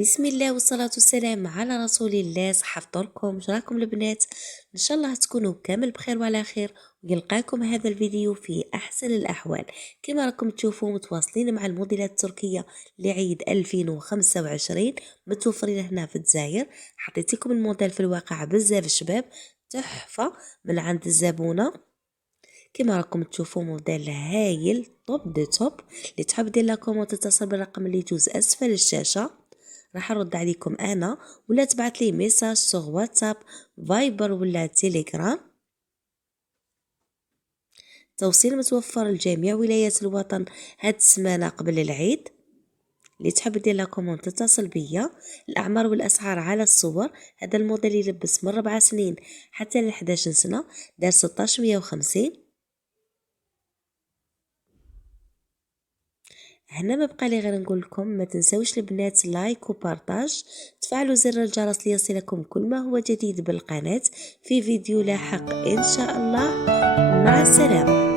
بسم الله والصلاة والسلام على رسول الله. صحة فطوركم، شراكم البنات؟ ان شاء الله تكونوا كامل بخير وعلى خير، ويلقاكم هذا الفيديو في احسن الاحوال. كما راكم تشوفوا متواصلين مع الموديلات التركية لعيد 2025 متوفرين هنا في الجزائر. حطيت لكم الموديل في الواقع بزاف شباب، تحفة من عند الزبونة. كما راكم تشوفوا موديل هايل توب دو توب. اللي تحب دير لكم وتتصل بالرقم اللي يجوز اسفل الشاشة راح ارد عليكم انا، ولا تبعت لي ميساج سوغ واتساب، فايبر ولا تيليجرام. توصيل متوفر لجميع ولايات الوطن هاد السمانة قبل العيد. اللي تحب دير لكم تتصل بيا. الاعمار والاسعار على الصور. هذا الموديل يلبس من 4 سنين حتى ل 11 سنة، دار 1650. هنا ما بقى لي غير نقول لكم ما تنسوش البنات لايك وبارطاج، تفعلوا زر الجرس ليصلكم كل ما هو جديد بالقناة في فيديو لاحق ان شاء الله. مع السلامة.